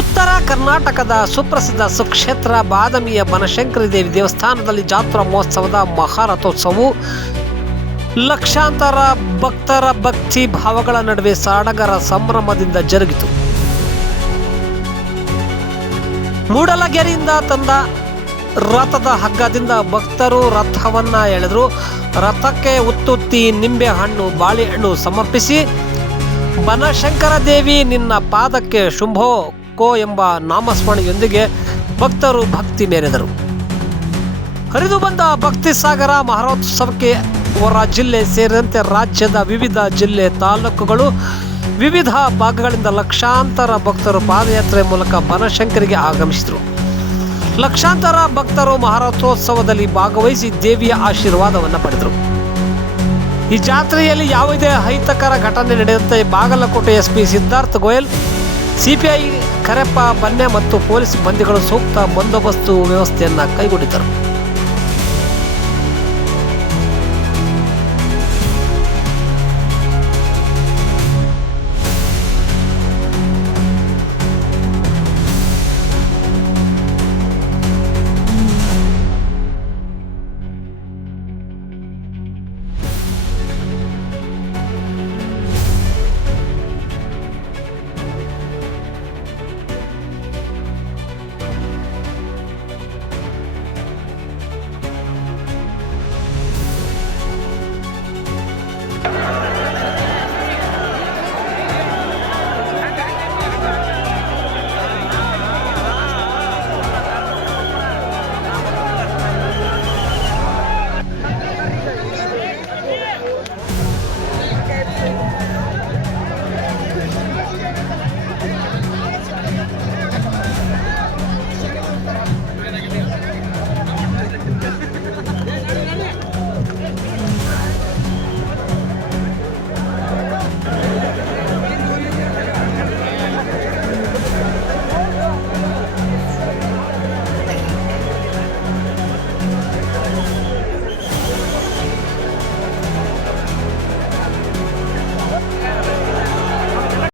ಉತ್ತರ ಕರ್ನಾಟಕದ ಸುಪ್ರಸಿದ್ಧ ಸುಕ್ಷೇತ್ರ ಬಾದಾಮಿಯ ಬನಶಂಕರಿ ದೇವಿ ದೇವಸ್ಥಾನದಲ್ಲಿ ಜಾತ್ರಾ ಮಹೋತ್ಸವದ ಮಹಾರಥೋತ್ಸವವು ಲಕ್ಷಾಂತರ ಭಕ್ತರ ಭಕ್ತಿ ಭಾವಗಳ ನಡುವೆ ಸಡಗರ ಸಂಭ್ರಮದಿಂದ ಜರುಗಿತು. ಮೂಡಲಗೆರೆಯಿಂದ ತಂದ ರಥದ ಹಗ್ಗದಿಂದ ಭಕ್ತರು ರಥವನ್ನ ಎಳೆದರು. ರಥಕ್ಕೆ ಉತ್ತುತ್ತಿ ನಿಂಬೆ ಹಣ್ಣು, ಬಾಳೆಹಣ್ಣು ಸಮರ್ಪಿಸಿ, ಬನಶಂಕರ ದೇವಿ, ನಿನ್ನ ಪಾದಕ್ಕೆ ಶುಂಭೋ ಕೋ ಎಂಬ ನಾಮಸ್ಮರಣೆಯೊಂದಿಗೆ ಭಕ್ತರು ಭಕ್ತಿ ಮೆರೆದರು. ಹರಿದು ಬಂದ ಭಕ್ತಿ ಸಾಗರ ಮಹಾರೋತ್ಸವಕ್ಕೆ ಹೊರ ಜಿಲ್ಲೆ ಸೇರಿದಂತೆ ರಾಜ್ಯದ ವಿವಿಧ ಜಿಲ್ಲೆ ತಾಲೂಕುಗಳು ವಿವಿಧ ಭಾಗಗಳಿಂದ ಲಕ್ಷಾಂತರ ಭಕ್ತರು ಪಾದಯಾತ್ರೆ ಮೂಲಕ ಬನಶಂಕರಿಗೆ ಆಗಮಿಸಿದರು. ಲಕ್ಷಾಂತರ ಭಕ್ತರು ಮಹಾರಥೋತ್ಸವದಲ್ಲಿ ಭಾಗವಹಿಸಿ ದೇವಿಯ ಆಶೀರ್ವಾದವನ್ನು ಪಡೆದರು. ಈ ಜಾತ್ರೆಯಲ್ಲಿ ಯಾವುದೇ ಅಹಿತಕರ ಘಟನೆ ನಡೆದಂತೆ Bagalkote S P Siddharth Goyal CPI Kareppa Banne ಮತ್ತು ಪೊಲೀಸ್ ಬಂದಿಗಳು ಸೂಕ್ತ ಬಂದೋಬಸ್ತು ವ್ಯವಸ್ಥೆಯನ್ನು ಕೈಗೊಂಡಿದ್ದರು.